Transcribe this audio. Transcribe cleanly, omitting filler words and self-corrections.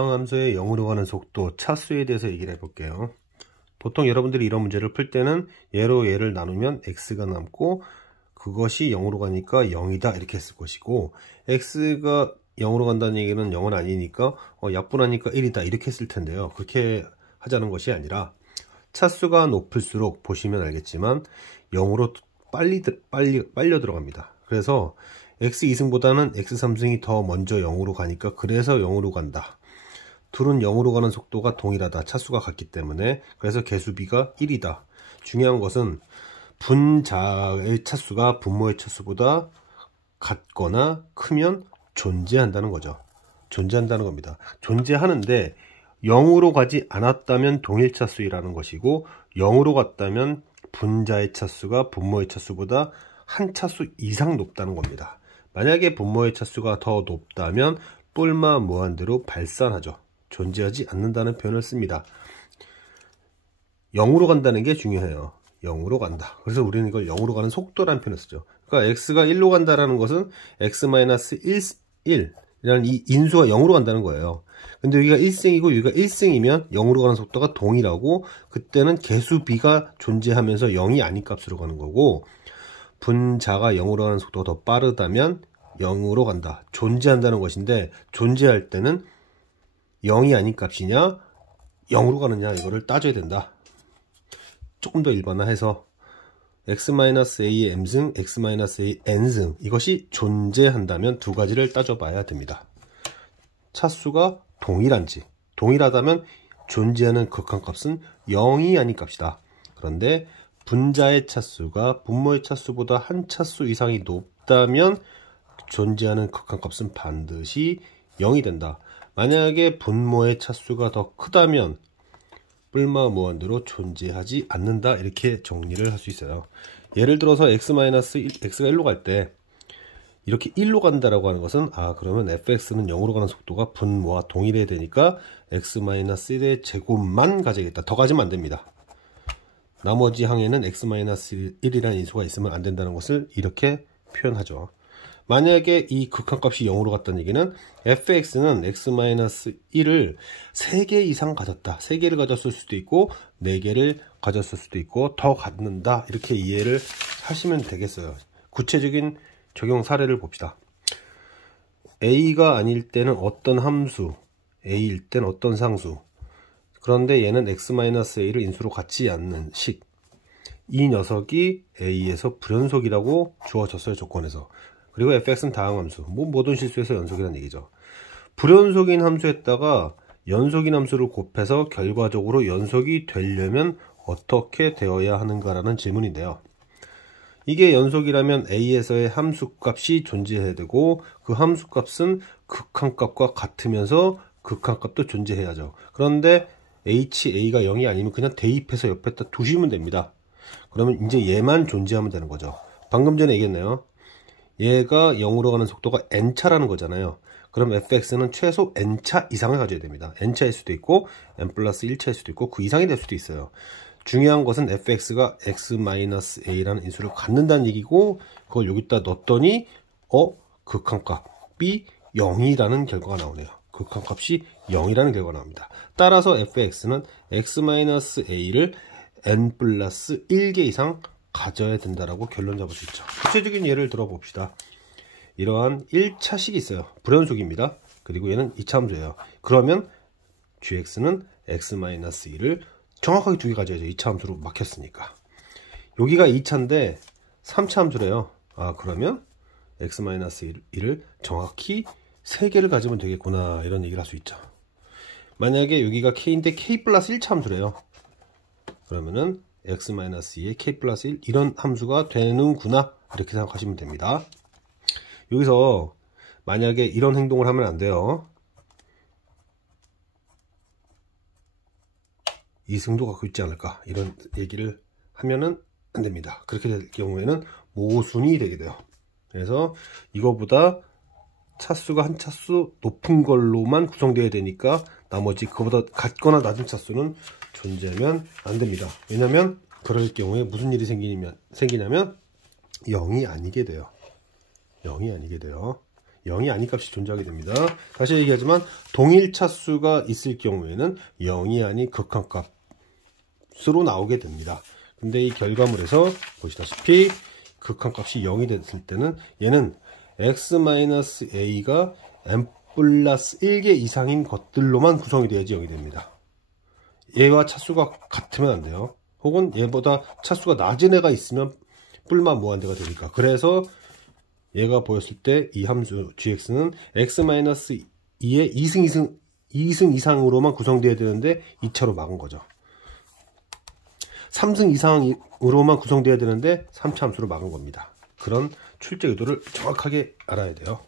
함수의 0으로 가는 속도, 차수에 대해서 얘기를 해볼게요. 보통 여러분들이 이런 문제를 풀 때는 얘로 얘를 나누면 x가 남고 그것이 0으로 가니까 0이다 이렇게 했을 것이고, x가 0으로 간다는 얘기는 0은 아니니까 약분하니까 1이다 이렇게 했을 텐데요. 그렇게 하자는 것이 아니라 차수가 높을수록 보시면 알겠지만 0으로 빨려 들어갑니다. 그래서 x2승보다는 x3승이 더 먼저 0으로 가니까 그래서 0으로 간다. 둘은 0으로 가는 속도가 동일하다. 차수가 같기 때문에. 그래서 개수비가 1이다. 중요한 것은 분자의 차수가 분모의 차수보다 같거나 크면 존재한다는 거죠. 존재한다는 겁니다. 존재하는데 0으로 가지 않았다면 동일 차수이라는 것이고, 0으로 갔다면 분자의 차수가 분모의 차수보다 한 차수 이상 높다는 겁니다. 만약에 분모의 차수가 더 높다면 뿔마 무한대로 발산하죠. 존재하지 않는다는 표현을 씁니다. 0으로 간다는 게 중요해요. 0으로 간다. 그래서 우리는 이걸 0으로 가는 속도라는 표현을 쓰죠. 그러니까 x가 1로 간다라는 것은 x-1이라는 이 인수가 0으로 간다는 거예요. 근데 여기가 1승이고 여기가 1승이면 0으로 가는 속도가 동일하고, 그때는 개수비가 존재하면서 0이 아닌 값으로 가는 거고, 분자가 0으로 가는 속도가 더 빠르다면 0으로 간다. 존재한다는 것인데, 존재할 때는 0이 아닌 값이냐 0으로 가느냐 이거를 따져야 된다. 조금 더 일반화해서 x-a의 m승, x-a의 n승, 이것이 존재한다면 두 가지를 따져봐야 됩니다. 차수가 동일한지, 동일하다면 존재하는 극한값은 0이 아닌 값이다. 그런데 분자의 차수가 분모의 차수보다 한 차수 이상이 높다면 존재하는 극한값은 반드시 0이 된다. 만약에 분모의 차수가 더 크다면 뿔마 무한대로 존재하지 않는다. 이렇게 정리를 할 수 있어요. 예를 들어서 x가 1로 갈 때 이렇게 1로 간다라고 하는 것은, 그러면 fx는 0으로 가는 속도가 분모와 동일해야 되니까 x-1의 제곱만 가져야겠다. 더 가지면 안 됩니다. 나머지 항에는 x-1이라는 인수가 있으면 안 된다는 것을 이렇게 표현하죠. 만약에 이 극한값이 0으로 갔다는 얘기는 fx는 x-1을 3개 이상 가졌다. 3개를 가졌을 수도 있고 4개를 가졌을 수도 있고 더 갖는다. 이렇게 이해를 하시면 되겠어요. 구체적인 적용 사례를 봅시다. a가 아닐 때는 어떤 함수, a일 땐 어떤 상수, 그런데 얘는 x-a를 인수로 갖지 않는 식. 이 녀석이 a에서 불연속이라고 주어졌어요. 조건에서. 그리고 fx는 다항함수, 모든 실수에서 연속이라는 얘기죠. 불연속인 함수에다가 연속인 함수를 곱해서 결과적으로 연속이 되려면 어떻게 되어야 하는가라는 질문인데요. 이게 연속이라면 a에서의 함수값이 존재해야 되고, 그 함수값은 극한값과 같으면서 극한값도 존재해야죠. 그런데 a가 0이 아니면 그냥 대입해서 옆에다 두시면 됩니다. 그러면 이제 얘만 존재하면 되는 거죠. 방금 전에 얘기했네요. 얘가 0으로 가는 속도가 n차라는 거잖아요. 그럼 fx는 최소 n차 이상을 가져야 됩니다. n차일 수도 있고 n 플러스 1차일 수도 있고 그 이상이 될 수도 있어요. 중요한 것은 fx가 x-a라는 인수를 갖는다는 얘기고, 그걸 여기다 넣었더니 극한값이 0이라는 결과가 나오네요. 극한값이 0이라는 결과가 나옵니다. 따라서 fx는 x-a를 n 플러스 1개 이상 가져야 된다라고 결론 잡을 수 있죠. 구체적인 예를 들어봅시다. 이러한 1차식이 있어요. 불연속입니다. 그리고 얘는 2차 함수예요. 그러면 gx는 x-1을 정확하게 2개 가져야죠. 2차 함수로 막혔으니까. 여기가 2차인데 3차 함수래요. 그러면 x-1을 정확히 3개를 가지면 되겠구나, 이런 얘기를 할 수 있죠. 만약에 여기가 k인데 k 플러스 1차 함수래요. 그러면은 x-2의 k 플러스 1, 이런 함수가 되는구나, 이렇게 생각하시면 됩니다. 여기서 만약에 이런 행동을 하면 안 돼요. 이승도 갖고 있지 않을까, 이런 얘기를 하면은 안 됩니다. 그렇게 될 경우에는 모순이 되게 돼요. 그래서 이거보다 차수가 한 차수 높은 걸로만 구성되어야 되니까 나머지 그거보다 같거나 낮은 차수는 존재하면 안 됩니다. 왜냐면 그럴 경우에 무슨 일이 생기냐면 0이 아니게 돼요. 0이 아니게 돼요. 0이 아닌 값이 존재하게 됩니다. 다시 얘기하지만 동일 차수가 있을 경우에는 0이 아닌 극한값으로 나오게 됩니다. 근데 이 결과물에서 보시다시피 극한값이 0이 됐을 때는 얘는 x-a가 n 플러스 1개 이상인 것들로만 구성이 되어야지 0이 됩니다. 얘와 차수가 같으면 안 돼요. 혹은 얘보다 차수가 낮은 애가 있으면 뿔만 무한대가 되니까. 그래서 얘가 보였을 때 이 함수 gx는 x-2의 2승 이상으로만 구성되어야 되는데 2차로 막은 거죠. 3승 이상으로만 구성되어야 되는데 3차 함수로 막은 겁니다. 그런 출제 의도를 정확하게 알아야 돼요.